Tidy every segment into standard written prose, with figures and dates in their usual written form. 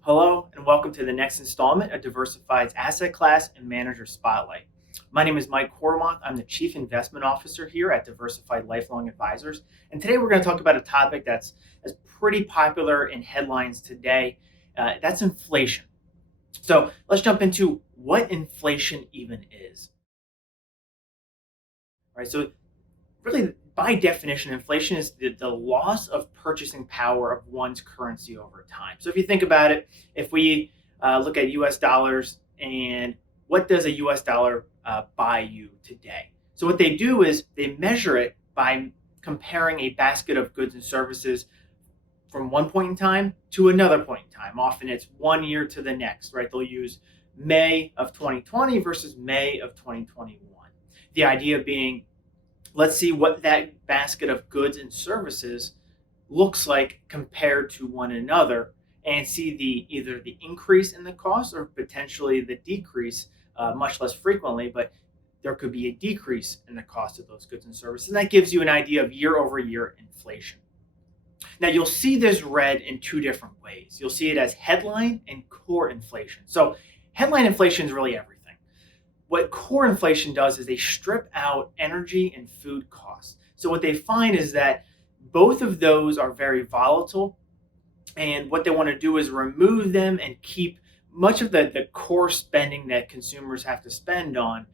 Hello, and welcome to the next installment of Diversified's Asset Class and Manager Spotlight. My name is Mike Horwath. I'm the Chief Investment Officer here at Diversified Lifelong Advisors. And today we're going to talk about a topic that's pretty popular in headlines today. That's inflation. So let's jump into what inflation even is. All right, so really, by definition, inflation is the loss of purchasing power of one's currency over time. So if you think about it, if we look at US dollars and what does a US dollar buy you today? So what they do is they measure it by comparing a basket of goods and services from one point in time to another point in time. Often it's 1 year to the next, right? They'll use May of 2020 versus May of 2021. The idea being, let's see what that basket of goods and services looks like compared to one another, and see either the increase in the cost or potentially the decrease, much less frequently, but there could be a decrease in the cost of those goods and services. And that gives you an idea of year over year inflation. Now, you'll see this read in two different ways. You'll see it as headline and core inflation. So headline inflation is really everything. What core inflation does is they strip out energy and food costs. So what they find is that both of those are very volatile, and what they want to do is remove them and keep much of the core spending that consumers have to spend on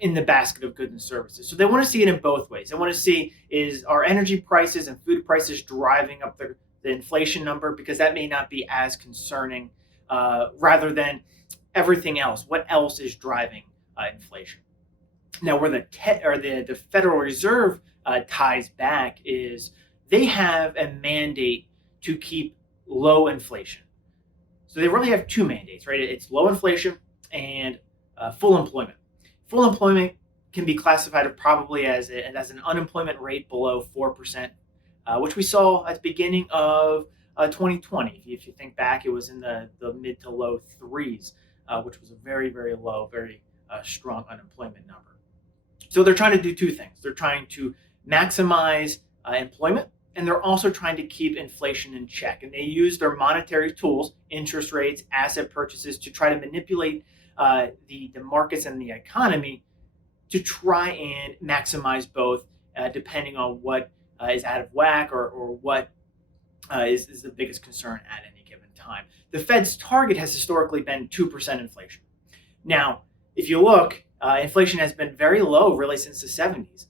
in the basket of goods and services. So they want to see it in both ways. They want to see, is our energy prices and food prices driving up the inflation number, because that may not be as concerning, rather than everything else. What else is driving inflation? Now, where the Federal Reserve ties back is they have a mandate to keep low inflation. So they really have two mandates, right? It's low inflation and full employment. Full employment can be classified probably as an unemployment rate below 4%, which we saw at the beginning of 2020. If you think back, it was in the mid to low threes, which was a very, very low, very strong unemployment number. So they're trying to do two things. They're trying to maximize employment, and they're also trying to keep inflation in check. And they use their monetary tools, interest rates, asset purchases, to try to manipulate the markets and the economy to try and maximize both, depending on what is out of whack or what is the biggest concern at any given time. The Fed's target has historically been 2% inflation. Now, if you look, inflation has been very low really since the 70s.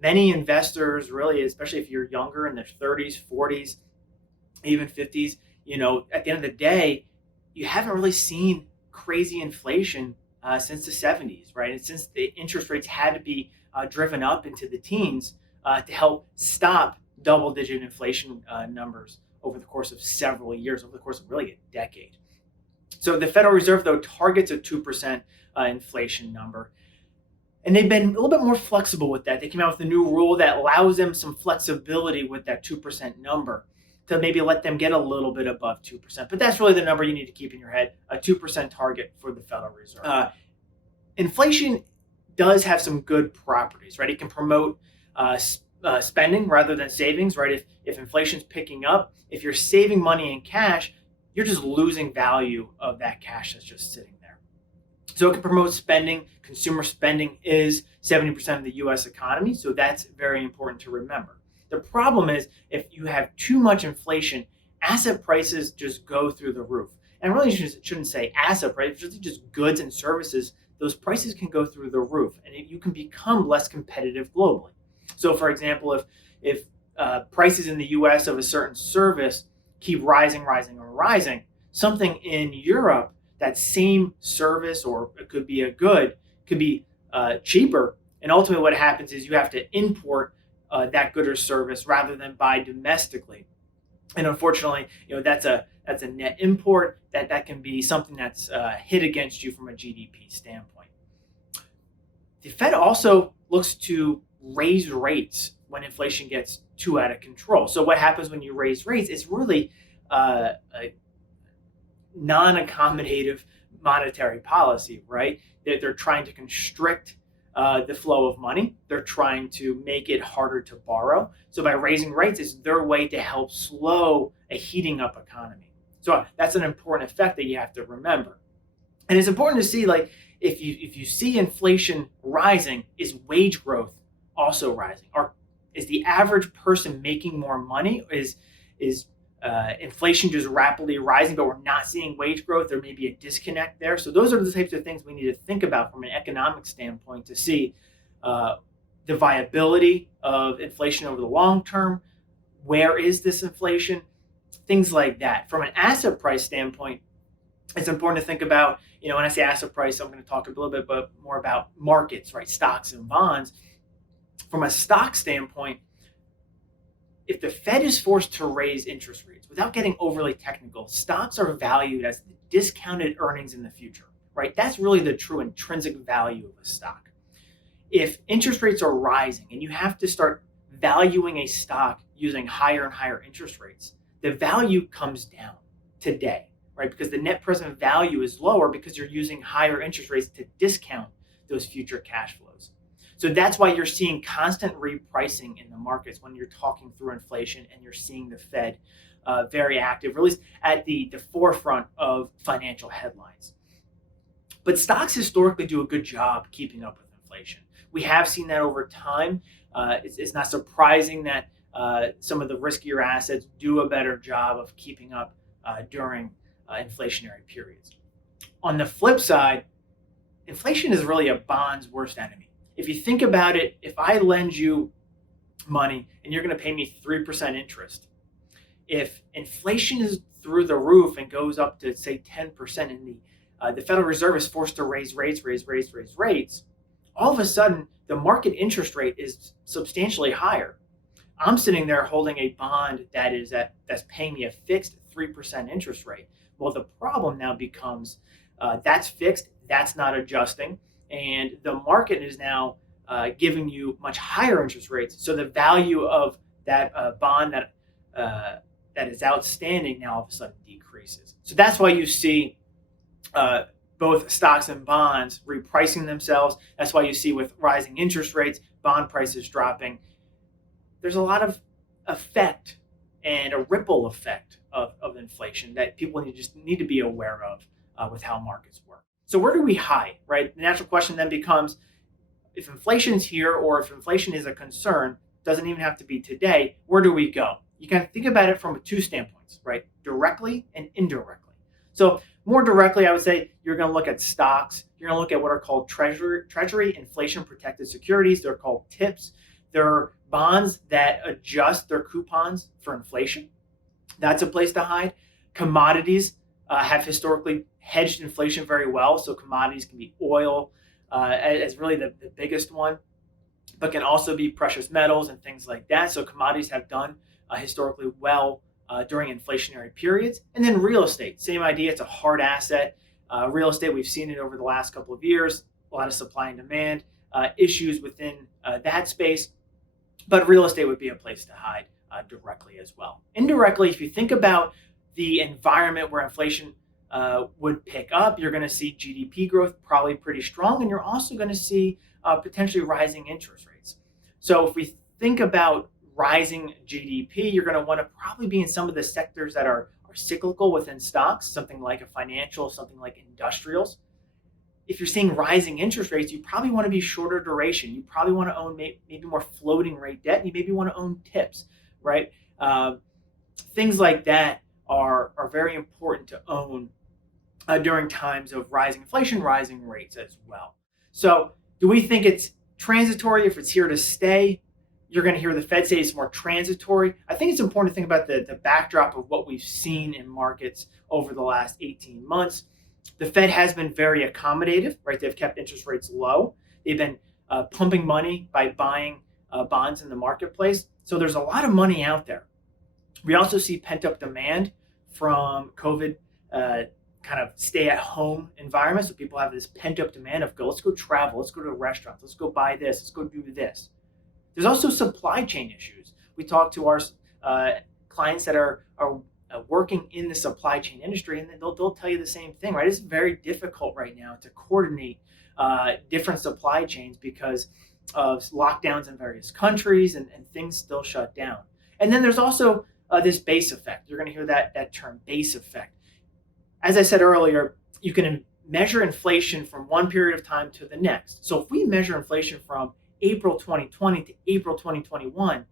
Many investors, really, especially if you're younger in their 30s, 40s, even 50s, at the end of the day, you haven't really seen crazy inflation since the 70s, right? And since the interest rates had to be driven up into the teens to help stop double-digit inflation numbers over the course of several years, over the course of really a decade. So the Federal Reserve, though, targets a 2% inflation number. And they've been a little bit more flexible with that. They came out with a new rule that allows them some flexibility with that 2% number to maybe let them get a little bit above 2%. But that's really the number you need to keep in your head, a 2% target for the Federal Reserve. Inflation does have some good properties, right? It can promote spending rather than savings, right? If inflation's picking up, if you're saving money in cash, you're just losing value of that cash that's just sitting there. So it can promote spending. Consumer spending is 70% of the US economy, so that's very important to remember. The problem is, if you have too much inflation, asset prices just go through the roof. And really shouldn't say asset prices, just goods and services. Those prices can go through the roof, and you can become less competitive globally. So, for example, if prices in the US of a certain service keep rising, something in Europe, that same service, or it could be a good, could be cheaper. And ultimately what happens is you have to import that good or service rather than buy domestically. And unfortunately, that's a net import that can be something that's hit against you from a GDP standpoint. The Fed also looks to raise rates when inflation gets too out of control. So what happens when you raise rates is really non-accommodative monetary policy, right? They're trying to constrict the flow of money. They're trying to make it harder to borrow. So by raising rates is their way to help slow a heating up economy. So that's an important effect that you have to remember. And it's important to see, like, if you see inflation rising, is wage growth also rising? Or is the average person making more money? Is inflation just rapidly rising, but we're not seeing wage growth? There may be a disconnect there. So those are the types of things we need to think about from an economic standpoint to see the viability of inflation over the long term. Where is this inflation? Things like that. From an asset price standpoint, it's important to think about, when I say asset price, I'm going to talk a little bit more about markets, right? Stocks and bonds. From a stock standpoint, if the Fed is forced to raise interest rates, without getting overly technical, stocks are valued as the discounted earnings in the future, right? That's really the true intrinsic value of a stock. If interest rates are rising and you have to start valuing a stock using higher and higher interest rates, the value comes down today, right? Because the net present value is lower because you're using higher interest rates to discount those future cash flows. So that's why you're seeing constant repricing in the markets when you're talking through inflation, and you're seeing the Fed very active, or at least at the forefront of financial headlines. But stocks historically do a good job keeping up with inflation. We have seen that over time. It's not surprising that some of the riskier assets do a better job of keeping up during inflationary periods. On the flip side, inflation is really a bond's worst enemy. If you think about it, if I lend you money and you're going to pay me 3% interest, if inflation is through the roof and goes up to, say, 10%, and the Federal Reserve is forced to raise rates, all of a sudden the market interest rate is substantially higher. I'm sitting there holding a bond that's paying me a fixed 3% interest rate. Well, the problem now becomes that's fixed, that's not adjusting, and the market is now giving you much higher interest rates. So the value of that bond that is outstanding now all of a sudden decreases. So that's why you see both stocks and bonds repricing themselves. That's why you see, with rising interest rates, bond prices dropping. There's a lot of effect and a ripple effect of inflation that people need to be aware of with how markets work. So where do we hide, right? The natural question then becomes, if inflation's here, or if inflation is a concern, doesn't even have to be today, where do we go? You can think about it from two standpoints, right? Directly and indirectly. So more directly, I would say you're going to look at stocks. You're going to look at what are called treasury inflation protected securities. They're called TIPS. They're bonds that adjust their coupons for inflation. That's a place to hide. Commodities have historically hedged inflation very well. So commodities can be oil as really the biggest one, but can also be precious metals and things like that. So commodities have done historically well during inflationary periods. And then real estate, same idea. It's a hard asset. Real estate, we've seen it over the last couple of years, a lot of supply and demand issues within that space. But real estate would be a place to hide directly as well. Indirectly, if you think about the environment where inflation would pick up, you're going to see GDP growth probably pretty strong, and you're also going to see potentially rising interest rates. So if we think about rising GDP, you're going to want to probably be in some of the sectors that are cyclical within stocks, something like a financial, something like industrials. If you're seeing rising interest rates, you probably want to be shorter duration. You probably want to own maybe more floating rate debt. You maybe want to own TIPS, right? Things like that are very important to own during times of rising inflation, rising rates as well. So do we think it's transitory? If it's here to stay, you're going to hear the Fed say it's more transitory. I think it's important to think about the backdrop of what we've seen in markets over the last 18 months. The Fed has been very accommodative, right? They've kept interest rates low. They've been pumping money by buying bonds in the marketplace. So there's a lot of money out there. We also see pent-up demand from COVID kind of stay-at-home environment. So people have this pent-up demand of let's go travel, let's go to restaurants, let's go buy this, let's go do this. There's also supply chain issues. We talk to our clients that are working in the supply chain industry, and they'll tell you the same thing, right? It's very difficult right now to coordinate different supply chains because of lockdowns in various countries, and things still shut down. And then there's also this base effect. You're going to hear that term, base effect. As I said earlier, you can measure inflation from one period of time to the next. So if we measure inflation from April 2020 to April 2021,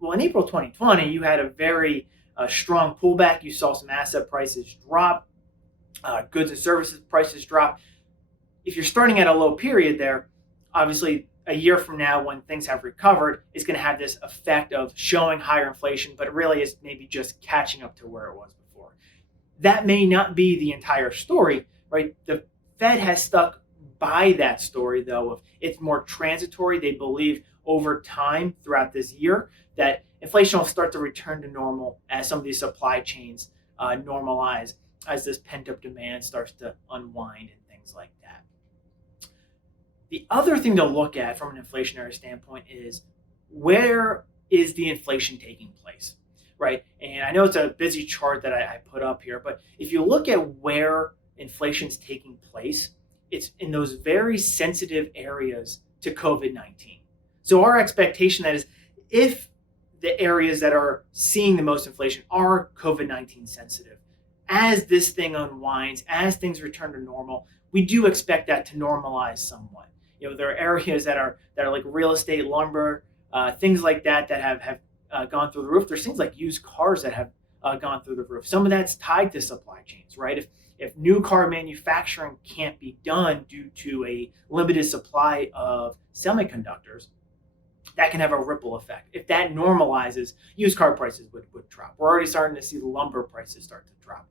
well, in April 2020, you had a very strong pullback. You saw some asset prices drop, goods and services prices drop. If you're starting at a low period there, obviously a year from now when things have recovered, it's going to have this effect of showing higher inflation, but really is maybe just catching up to where it was before. That may not be the entire story, right? The Fed has stuck by that story, though, of it's more transitory. They believe over time throughout this year that inflation will start to return to normal as some of these supply chains normalize, as this pent-up demand starts to unwind and things like that. The other thing to look at from an inflationary standpoint is, where is the inflation taking place, right? And I know it's a busy chart that I put up here, but if you look at where inflation's taking place, it's in those very sensitive areas to COVID-19. So our expectation that is, if the areas that are seeing the most inflation are COVID-19 sensitive, as this thing unwinds, as things return to normal, we do expect that to normalize somewhat. There are areas that are like real estate, lumber, things like that have gone through the roof. There's things like used cars that have gone through the roof. Some of that's tied to supply chains, right? If new car manufacturing can't be done due to a limited supply of semiconductors, that can have a ripple effect. If that normalizes, used car prices would drop. We're already starting to see the lumber prices start to drop.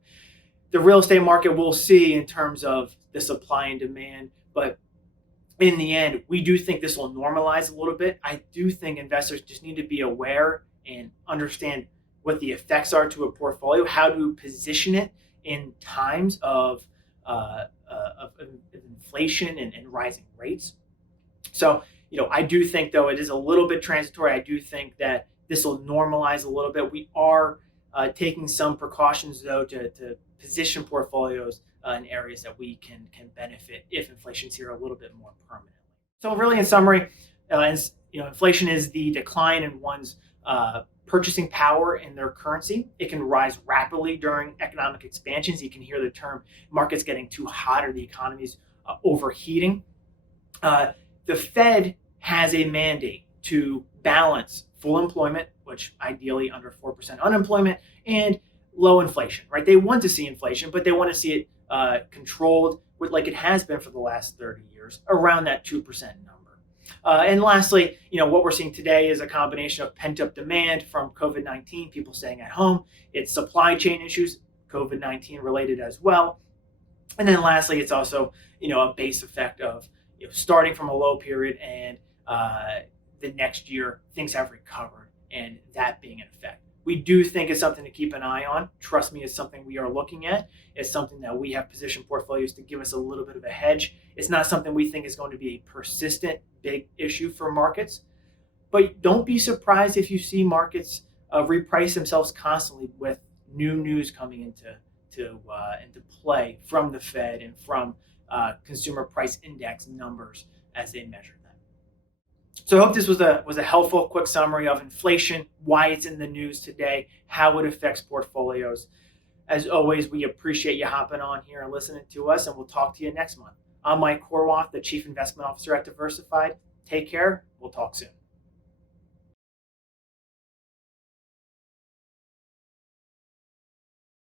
The real estate market, we'll see in terms of the supply and demand, but in the end, we do think this will normalize a little bit. I do think investors just need to be aware and understand what the effects are to a portfolio, how to position it in times of inflation and rising rates. So, I do think, though, it is a little bit transitory. I do think that this will normalize a little bit. We are taking some precautions, though, to position portfolios in areas that we can benefit if inflation's here a little bit more permanently. So really, in summary, inflation is the decline in one's purchasing power in their currency. It can rise rapidly during economic expansions. You can hear the term markets getting too hot or the economy's overheating. The Fed has a mandate to balance full employment, which ideally under 4% unemployment, and low inflation, right? They want to see inflation, but they want to see it controlled with, like it has been for the last 30 years, around that 2% number. And lastly, what we're seeing today is a combination of pent-up demand from COVID-19, people staying at home. It's supply chain issues, COVID-19 related as well. And then lastly, it's also, a base effect of starting from a low period and the next year things have recovered, and that being in effect. We do think it's something to keep an eye on. Trust me, it's something we are looking at. It's something that we have positioned portfolios to give us a little bit of a hedge. It's not something we think is going to be a persistent big issue for markets. But don't be surprised if you see markets reprice themselves constantly with new news coming into play from the Fed and from consumer price index numbers as they measure them. So I hope this was a helpful, quick summary of inflation, why it's in the news today, how it affects portfolios. As always, we appreciate you hopping on here and listening to us, and we'll talk to you next month. I'm Mike Horwath, the Chief Investment Officer at Diversified. Take care. We'll talk soon.